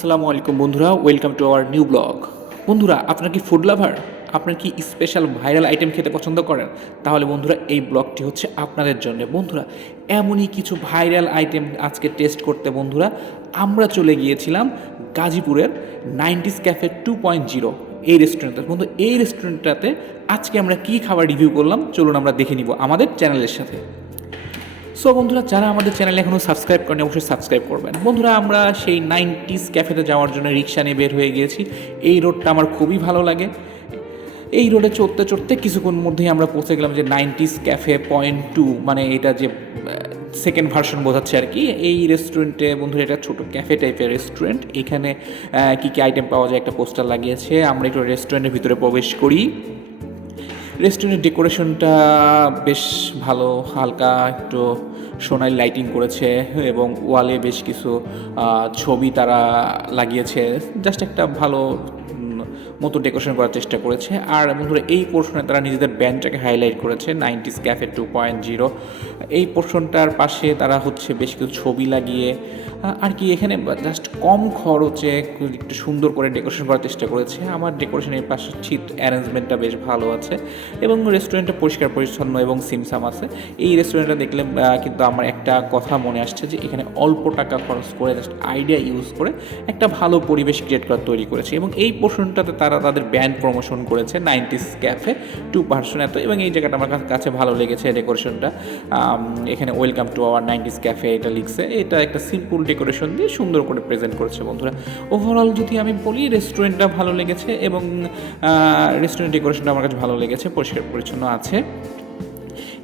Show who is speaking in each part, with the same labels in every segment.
Speaker 1: আসসালামু আলাইকুম বন্ধুরা welcome to our new blog বন্ধুরা, আপনার কি ফুড লাভার আপনার কি স্পেশাল ভাইরাল আইটেম খেতে পছন্দ করেন? তাহলে বন্ধুরা, এই ব্লগটি হচ্ছে আপনাদের জন্য। বন্ধুরা, এমনই কিছু ভাইরাল আইটেম আজকে টেস্ট করতে বন্ধুরা, আমরা চলে গিয়েছিলাম গাজীপুরের nineties cafe two point zero এই রেস্টুরেন্টে বন্ধু, এই রেস্টুরেন্টটাতে আজকে আমরা কী খাবার রিভিউ করলাম? চলুন আমরা দেখে নিব আমাদের চ্যানেলের সাথে। সো বন্ধুরা, যারা আমাদের চ্যানেল এখনও সাবস্ক্রাইব করেনি অবশ্যই সাবস্ক্রাইব করবেন। বন্ধুরা, আমরা সেই নাইনটিস ক্যাফেতে যাওয়ার জন্য রিক্সা নিয়ে বের হয়ে গিয়েছি। এই রোডটা আমার খুবই ভালো লাগে। এই রোডে চড়তে চড়তে কিছুক্ষণ মধ্যেই আমরা পৌঁছে গেলাম যে নাইনটিস ক্যাফে পয়েন্ট টু মানে এটা যে সেকেন্ড ভার্সন বোঝাচ্ছে আর কি। এই রেস্টুরেন্টে বন্ধুরা, এটা ছোটো ক্যাফে টাইপের রেস্টুরেন্ট এখানে কী কী আইটেম পাওয়া যায়, একটা পোস্টার লাগিয়েছে। আমরা একটু রেস্টুরেন্টের ভিতরে প্রবেশ করি। রেস্টুরেন্টের ডেকোরেশনটা বেশ ভালো, হালকা একটু সোনালি লাইটিং করেছে এবং ওয়ালে বেশ কিছু ছবি তারা লাগিয়েছে। জাস্ট একটা ভালো মতো ডেকোরেশন করার চেষ্টা করেছে। আর বন্ধুরা, এই পোর্শনে তারা নিজেদের ব্যান্ডটাকে হাইলাইট করেছে nineties cafe two point zero এই পোর্শনটার পাশে তারা হচ্ছে বেশ কিছু ছবি লাগিয়ে আর কি এখানে জাস্ট কম খরচে একটু সুন্দর করে ডেকোরেশন করার চেষ্টা করেছে। আমার ডেকোরেশনের পাশে ঠিক অ্যারেঞ্জমেন্টটা বেশ ভালো আছে। এবং রেস্টুরেন্টটা পরিষ্কার পরিচ্ছন্ন এবং সিমসাম আছে। এই রেস্টুরেন্টটা দেখলে কিন্তু আমার একটা কথা মনে আসছে যে, এখানে অল্প টাকা খরচ করে জাস্ট আইডিয়া ইউজ করে একটা ভালো পরিবেশ ক্রিয়েট করা তৈরি করেছে। এবং এই পোর্শনটাতে তারা তাদের ব্যান্ড প্রমোশন করেছে নাইনটিস ক্যাফে টু পার্সন এত। এবং এই জায়গাটা আমার কাছে- ভালো লেগেছে ডেকোরেশনটা এখানে welcome to our nineties cafe এটা লিখছে। এটা একটা সিম্পল ডেকোরেশন দিয়ে সুন্দর করে প্রেজেন্ট করেছে বন্ধুরা। ওভারঅল যদি আমি বলি রেস্টুরেন্টটা ভালো লেগেছে এবং রেস্টুরেন্ট ডেকোরেশনটা আমার কাছে ভালো লেগেছে। পরিষ্কার পরিচ্ছন্ন আছে।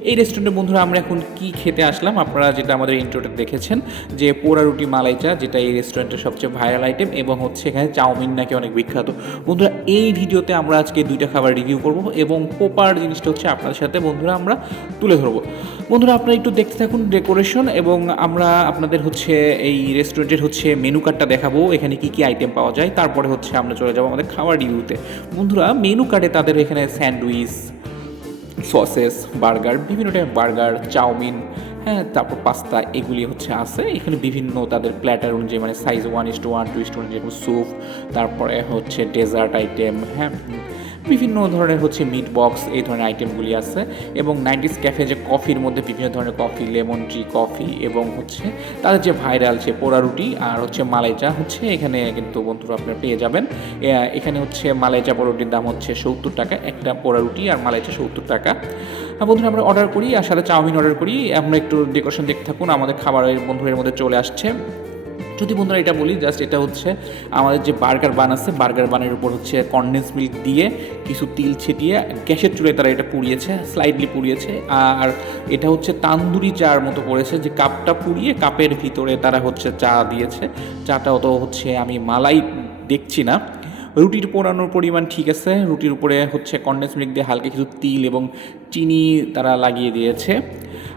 Speaker 1: এই রেস্টুরেন্টে বন্ধুরা আমরা এখন কি খেতে আসলাম? আপনারা যেটা আমাদের ইন্ট্রোতে দেখেছেন, যে পোড়া রুটি মালাই চা যেটা এই রেস্টুরেন্টের সবচেয়ে ভাইরাল আইটেম এবং হচ্ছে এখানে চাউমিন নাকি অনেক বিখ্যাত। বন্ধুরা, এই ভিডিওতে আমরা আজকে দুইটা খাবার রিভিউ করব এবং পোপার জিনিসটা হচ্ছে আপনাদের সাথে বন্ধুরা আমরা তুলে ধরবো। বন্ধুরা, আপনারা একটু দেখতে থাকুন ডেকোরেশন এবং আমরা আপনাদের হচ্ছে এই রেস্টুরেন্টের হচ্ছে মেনু কার্ডটা দেখাবো, এখানে কি কি আইটেম পাওয়া যায়। তারপরে হচ্ছে আমরা চলে যাব আমাদের খাবার রিভিউতে বন্ধুরা মেনু কার্ডে তাদের এখানে স্যান্ডউইচ সসেস, বার্গার, বিভিন্ন টাইপের বার্গার, চাউমিন হ্যাঁ তারপর পাস্তা, এগুলি হচ্ছে আছে। এখানে বিভিন্ন তাদের প্ল্যাটার অনুযায়ী মানে size one is to one two is to যেরকম স্যুপ তারপরে হচ্ছে ডেজার্ট আইটেম হ্যাঁ বিভিন্ন ধরনের হচ্ছে মিট বক্স এই ধরনের আইটেমগুলি আছে। এবং নাইনটিস ক্যাফে যে কফির মধ্যে বিভিন্ন ধরনের কফি লেমন টি কফি এবং হচ্ছে তাদের যে ভাইরাল যে পোড়া রুটি আর হচ্ছে মালাইচা হচ্ছে এখানে কিন্তু বন্ধুরা আপনারা পেয়ে যাবেন। এখানে হচ্ছে মালাইচা পোড়া রুটির দাম হচ্ছে সত্তর টাকা, একটা পোড়া রুটি আর মালাইচা সত্তর টাকা। বন্ধুরা আমরা অর্ডার করি, আর সাথে চাউমিন অর্ডার করি। আমরা একটু ডেকোরেশন দেখতে থাকুন, আমাদের খাবারের বন্ধুদের মধ্যে চলে আসছে। যদি বন্ধুরা এটা বলি জাস্ট এটা হচ্ছে আমাদের যে বার্গার বান আছে, বার্গার বানের উপর হচ্ছে কনডেন্স মিল্ক দিয়ে কিছু তিল ছিটিয়ে গ্যাসের চুলায় তারা এটা পুড়িয়েছে স্লাইডলি পুড়িয়েছে। আর এটা হচ্ছে তান্দুরি চার মতো করেছে যে কাপটা পুড়িয়ে কাপের ভিতরে তারা হচ্ছে চা দিয়েছে। চাটা অত হচ্ছে আমি মালাই দেখছি না। রুটির পোড়ানোর পরিমাণ ঠিক আছে, রুটির উপরে হচ্ছে কন্ডেন্স মিল্ক দিয়ে হালকা কিছু তিল এবং চিনি তারা লাগিয়ে দিয়েছে।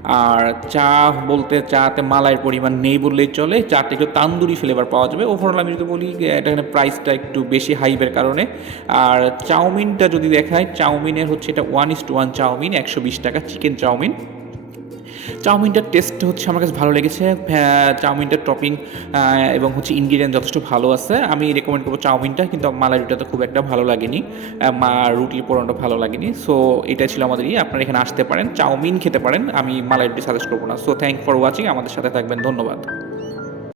Speaker 1: আর চা বলতে চাতে মালাইয়ের পরিমাণ নেই বললেই চলে। চাটা একটু তান্দুরি ফ্লেভার পাওয়া যাবে। ওভারঅল আমি যদি বলি এটা এখানে প্রাইসটা একটু বেশি হাইবের কারণে। আর চাউমিনটা যদি দেখায় চাউমিনের হচ্ছে এটা one is to one chowmein, একশো বিশ টাকা চিকেন চাউমিন। চাউমিনটার টেস্ট হচ্ছে আমার কাছে ভালো লেগেছে। ভ্যা- চাউমিনটার টপিং এবং হচ্ছে ইনগ্রিডিয়েন্ট যথেষ্ট ভালো আছে। আমি রেকমেন্ড করব চাউমিনটা, কিন্তু মালাই রুটিটা তো খুব একটা ভালো লাগেনি। মা, রুটির পোড়ানোটা ভালো লাগেনি। সো এটা ছিল আমাদের ইয়ে। আপনারা এখানে আসতে পারেন, চাউমিন খেতে পারেন। আমি মালাই রুটি সাজেস্ট করব না। সো থ্যাংক ফর ওয়াচিং আমাদের সাথে থাকবেন। ধন্যবাদ।